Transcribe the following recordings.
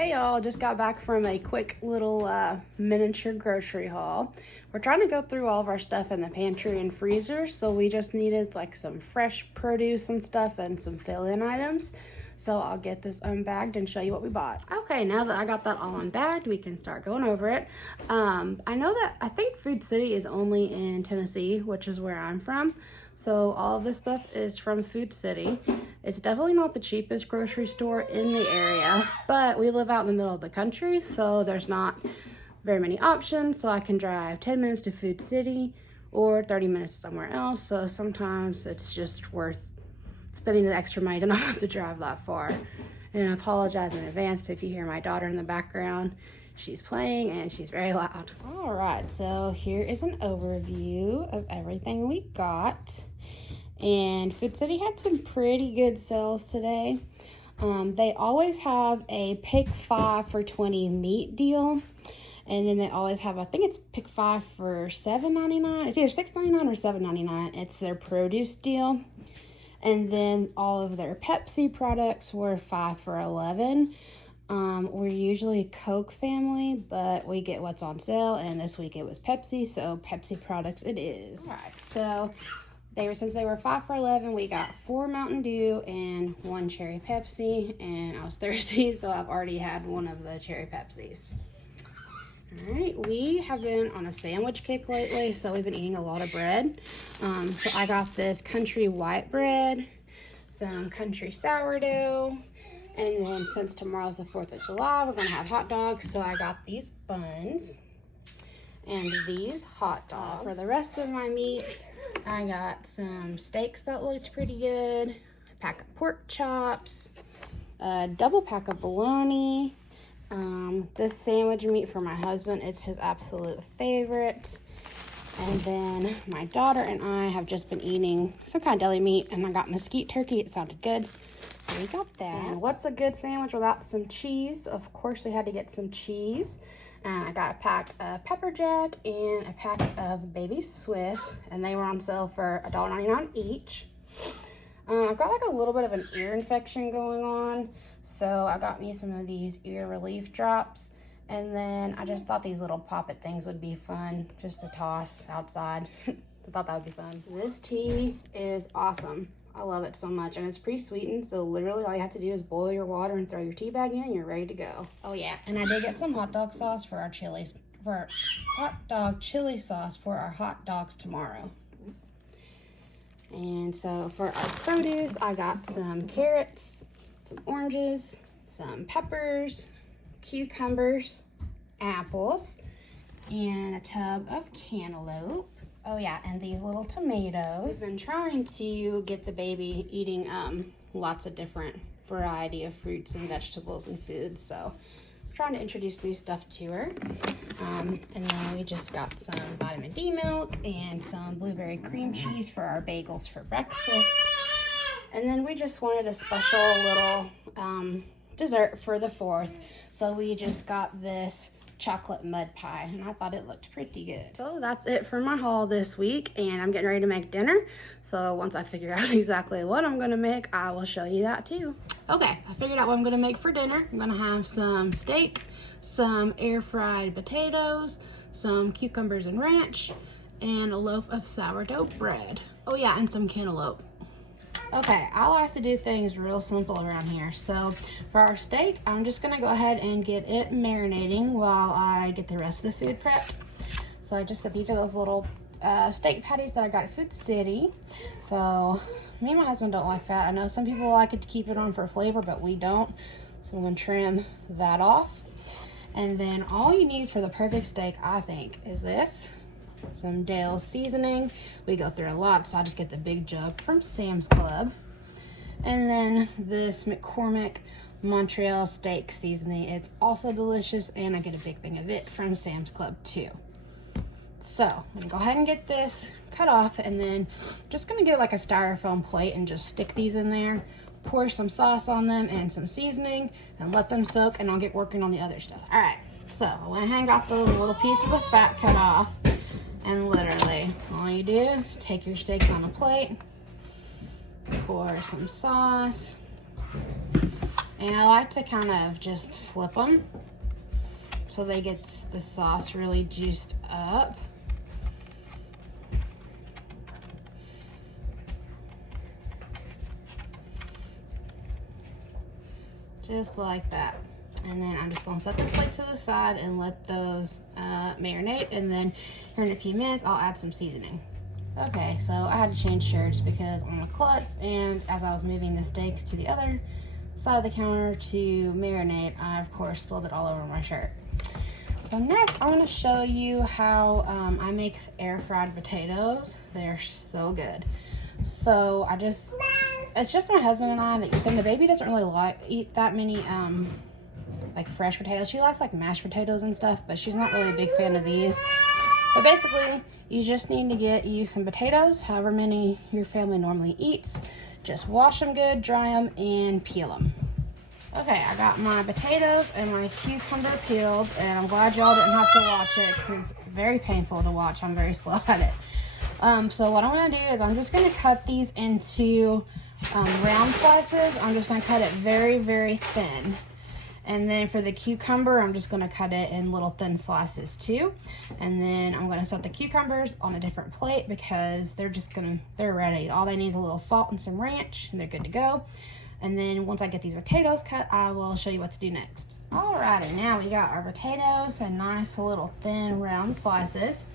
Hey y'all, just got back from a quick little miniature grocery haul. We're trying to go through all of our stuff in the pantry and freezer, so we just needed like some fresh produce and stuff and some fill-in items. So I'll get this unbagged and show you what we bought. Okay, now that I got that all unbagged, we can start going over it. I think Food City is only in Tennessee, which is where I'm from. So all of this stuff is from Food City. It's definitely not the cheapest grocery store in the area, but we live out in the middle of the country, so there's not very many options. So I can drive 10 minutes to Food City or 30 minutes somewhere else. So sometimes it's just worth spending the extra money to not have to drive that far. And I apologize in advance if you hear my daughter in the background. She's playing and she's very loud. All right, so here is an overview of everything we got. And Food City had some pretty good sales today. They always have a pick 5 for $20 meat deal. And then they always have, I think it's pick 5 for $7.99. It's either $6.99 or $7.99. It's their produce deal. And then all of their Pepsi products were 5 for $11. We're usually a Coke family, but we get what's on sale, and this week it was Pepsi, so Pepsi products it is. All right, so since they were 5 for $11, we got 4 Mountain Dew and 1 cherry Pepsi, and I was thirsty, so I've already had one of the cherry Pepsis. All right, we have been on a sandwich kick lately, so we've been eating a lot of bread. So I got this country white bread, some country sourdough, and then since tomorrow's the 4th of July, we're gonna have hot dogs. So I got these buns and these hot dogs. For the rest of my meats, I got some steaks that looked pretty good, a pack of pork chops, a double pack of bologna, this sandwich meat for my husband, it's his absolute favorite. And then my daughter and I have just been eating some kind of deli meat, and I got mesquite turkey. It sounded good. So we got that. And what's a good sandwich without some cheese? Of course, we had to get some cheese. I got a pack of pepper jack and a pack of baby Swiss, and they were on sale for $1.99 each. I've got like a little bit of an ear infection going on, so I got me some of these ear relief drops. And then I just thought these little pop-it things would be fun just to toss outside. I thought that would be fun. This tea is awesome. I love it so much, and it's pre-sweetened, so literally all you have to do is boil your water and throw your tea bag in and you're ready to go. Oh yeah, and I did get some hot dog sauce for our chilies, for our hot dog chili sauce for our hot dogs tomorrow. And so for our produce, I got some carrots, some oranges, some peppers, cucumbers, apples, and a tub of cantaloupe. Oh yeah, and these little tomatoes. We've been trying to get the baby eating lots of different variety of fruits and vegetables and foods, so I'm trying to introduce new stuff to her. And then we just got some vitamin D milk and some blueberry cream cheese for our bagels for breakfast. And then we just wanted a special little dessert for the 4th. So we just got this chocolate mud pie, and I thought it looked pretty good. So that's it for my haul this week, and I'm getting ready to make dinner. So once I figure out exactly what I'm gonna make, I will show you that too. Okay, I figured out what I'm gonna make for dinner. I'm gonna have some steak, some air fried potatoes, some cucumbers and ranch, and a loaf of sourdough bread. Oh yeah, and some cantaloupe. Okay, I like to do things real simple around here. So for our steak, I'm just gonna go ahead and get it marinating while I get the rest of the food prepped. So I just got, these are those little steak patties that I got at Food City. So me and my husband don't like fat. I know some people like it to keep it on for flavor, but we don't. So I'm gonna trim that off. And then all you need for the perfect steak, I think, is this. Some Dale's seasoning. We go through a lot, so I just get the big jug from Sam's Club. And then this McCormick Montreal steak seasoning. It's also delicious, and I get a big thing of it from Sam's Club too. So I'm gonna go ahead and get this cut off, and then just gonna get like a styrofoam plate and just stick these in there, pour some sauce on them and some seasoning, and let them soak, and I'll get working on the other stuff. All right, so I went ahead and got those little pieces of fat cut off. And literally, all you do is take your steaks on a plate, pour some sauce, And I like to kind of just flip them so they get the sauce really juiced up. Just like that. And then I'm just gonna set this plate to the side and let those marinate, and then here in a few minutes I'll add some seasoning. Okay, so I had to change shirts because I'm a klutz, and as I was moving the steaks to the other side of the counter to marinate, I of course spilled it all over my shirt. So next I want to show you how I make air fried potatoes. They're so good. So it's just my husband and I that eat them. The baby doesn't really eat that many like fresh potatoes. She likes like mashed potatoes and stuff, but she's not really a big fan of these. But basically, you just need to get you some potatoes, however many your family normally eats. Just wash them good, dry them, and peel them. Okay, I got my potatoes and my cucumber peeled, and I'm glad y'all didn't have to watch it because it's very painful to watch. I'm very slow at it. So what I'm gonna do is I'm just gonna cut these into round slices. I'm just gonna cut it very, very thin. And then for the cucumber, I'm just gonna cut it in little thin slices too. And then I'm gonna set the cucumbers on a different plate because they're ready. All they need is a little salt and some ranch, and they're good to go. And then once I get these potatoes cut, I will show you what to do next. Alrighty, now we got our potatoes in nice little thin round slices.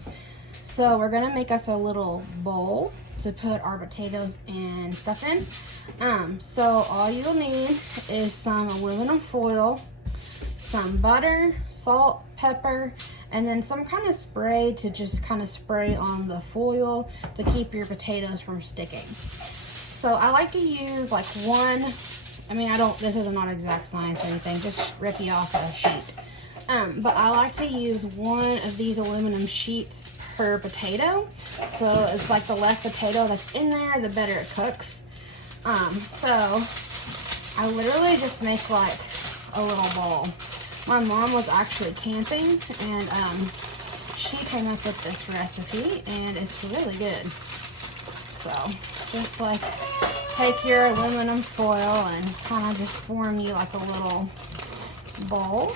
So we're gonna make us a little bowl to put our potatoes and stuff in. So all you'll need is some aluminum foil, some butter, salt, pepper, and then some kind of spray to just kind of spray on the foil to keep your potatoes from sticking. So I like to use like this is not exact science or anything, just rip you off a sheet. But I like to use one of these aluminum sheets per potato. So it's like the less potato that's in there, the better it cooks. So I literally just make like a little bowl. My mom was actually camping, and she came up with this recipe, and it's really good. So just like take your aluminum foil and kind of just form you like a little bowl,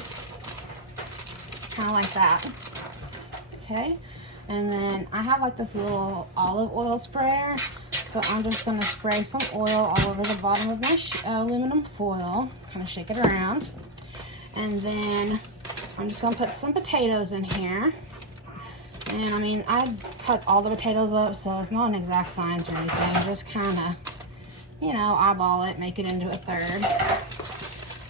kind of like that. Okay. And then I have like this little olive oil sprayer. So I'm just gonna spray some oil all over the bottom of my aluminum foil, kind of shake it around. And then I'm just gonna put some potatoes in here. And I mean, I cut all the potatoes up, so it's not an exact science or anything. Just kind of, eyeball it, make it into a third.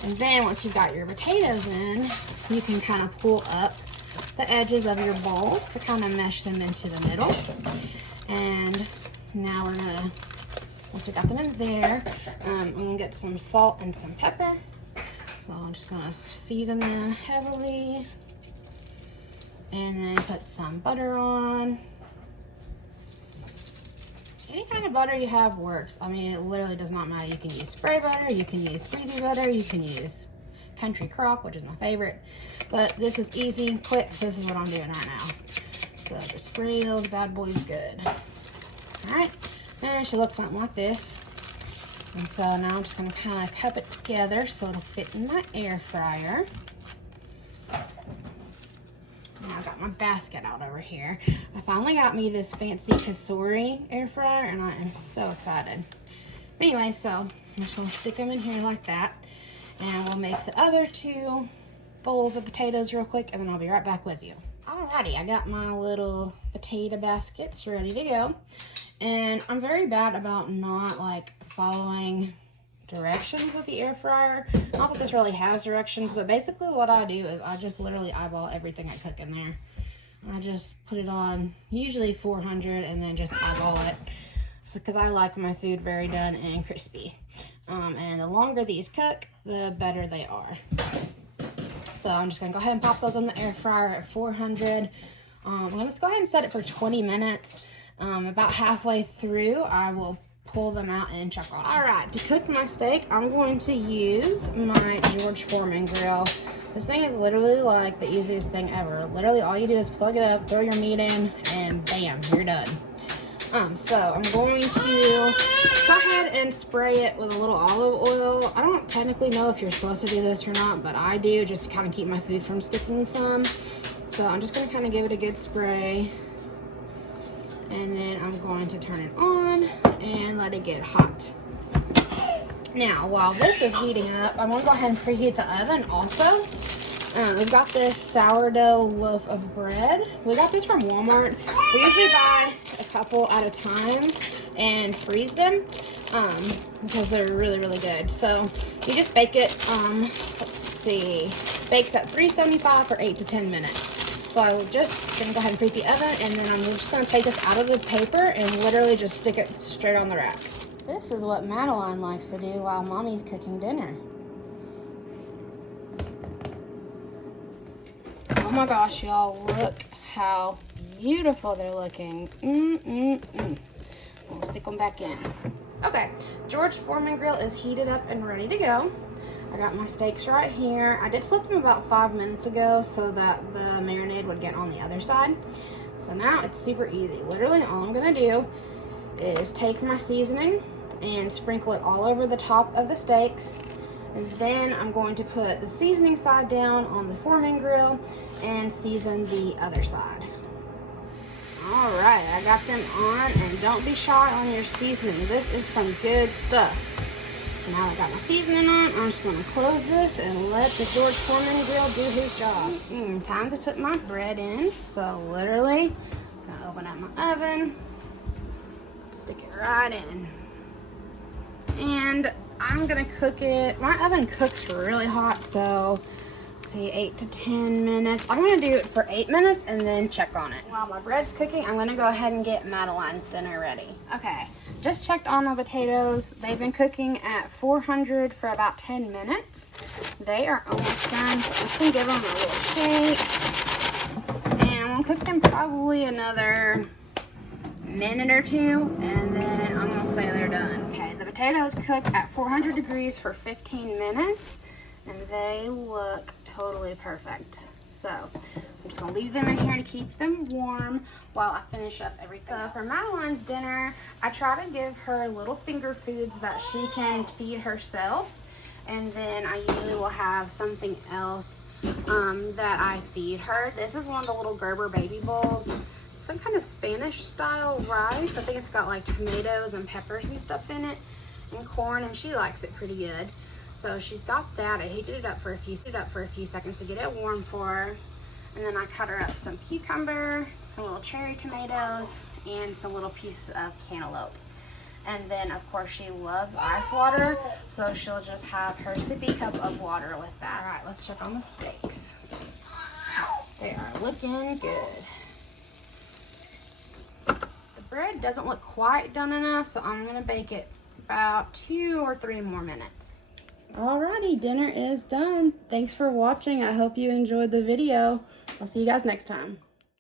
And then once you've got your potatoes in, you can kind of pull up the edges of your bowl to kind of mesh them into the middle. And now once we got them in there, I'm gonna get some salt and some pepper. So I'm just gonna season them heavily, and then put some butter on. Any kind of butter you have works. I mean, it literally does not matter. You can use spray butter, you can use squeezy butter, you can use country crock, which is my favorite. But this is easy, quick, so this is what I'm doing right now. So just spray those bad boys good. Alright, and it should look something like this. And so now I'm just gonna kind of cup it together so it'll fit in my air fryer. Now I got my basket out over here. I finally got me this fancy Cosori air fryer, and I am so excited. Anyway, so I'm just gonna stick them in here like that. And we'll make the other 2 bowls of potatoes real quick, and then I'll be right back with you. Alrighty, I got my little potato baskets ready to go. And I'm very bad about not like following directions with the air fryer. Not that this really has directions, but basically what I do is I just literally eyeball everything I cook in there. I just put it on usually 400 and then just eyeball it. So, because I like my food very done and crispy. And the longer these cook, the better they are. So I'm just gonna go ahead and pop those in the air fryer at 400. I'm gonna go ahead and set it for 20 minutes. About halfway through, I will pull them out and chuck on. All right, to cook my steak, I'm going to use my George Foreman grill. This thing is literally like the easiest thing ever. Literally all you do is plug it up, throw your meat in, and bam, you're done. So I'm going to go ahead and spray it with a little olive oil. I don't technically know if you're supposed to do this or not, but I do, just to kind of keep my food from sticking some. So I'm just going to kind of give it a good spray. And then I'm going to turn it on and let it get hot. Now, while this is heating up, I'm going to go ahead and preheat the oven also. We've got this sourdough loaf of bread. We got this from Walmart. We usually buy a couple at a time and freeze them because they're really, really good. So you just bake it, let's see, bakes at 375 for 8 to 10 minutes. So I'm just going to go ahead and preheat the oven, and then I'm just going to take this out of the paper and literally just stick it straight on the rack. This is what Madeline likes to do while Mommy's cooking dinner. Oh my gosh, y'all, look how beautiful they're looking. We'll stick them back in. Okay, George Foreman grill is heated up and ready to go. I got my steaks right here. I did flip them about 5 minutes ago so that the marinade would get on the other side. So now it's super easy. Literally all I'm gonna do is take my seasoning and sprinkle it all over the top of the steaks. And then I'm going to put the seasoning side down on the Foreman grill and season the other side. All right, I got them on, and don't be shy on your seasoning. This is some good stuff. Now I got my seasoning on, I'm just gonna close this and let the George Foreman grill do his job. Time to put my bread in. So literally, I'm gonna open up my oven, stick it right in. And I'm gonna cook it. My oven cooks really hot, so let's see, 8 to 10 minutes. I'm gonna do it for 8 minutes and then check on it. While my bread's cooking, I'm gonna go ahead and get Madeline's dinner ready. Okay, just checked on the potatoes. They've been cooking at 400 for about 10 minutes. They are almost done, so I'm just gonna give them a little shake. And I'm gonna cook them probably another minute or two, and then I'm gonna say they're done. Okay, the potatoes cook at 400 degrees for 15 minutes, and they look totally perfect. So I'm just gonna leave them in here to keep them warm while I finish up everything else. For Madeline's dinner, I try to give her little finger foods that she can feed herself, and then I usually will have something else that I feed her. This is one of the little Gerber baby bowls. Some kind of Spanish style rice. I think it's got like tomatoes and peppers and stuff in it, and corn, and she likes it pretty good. So she's got that. I heated it up for a few seconds to get it warm for her. And then I cut her up some cucumber, some little cherry tomatoes, and some little pieces of cantaloupe. And then of course she loves ice water, so she'll just have her sippy cup of water with that. All right, let's check on the steaks. They are looking good. Bread doesn't look quite done enough, so I'm gonna bake it about 2 or 3 more minutes. Alrighty, dinner is done. Thanks for watching. I hope you enjoyed the video. I'll see you guys next time.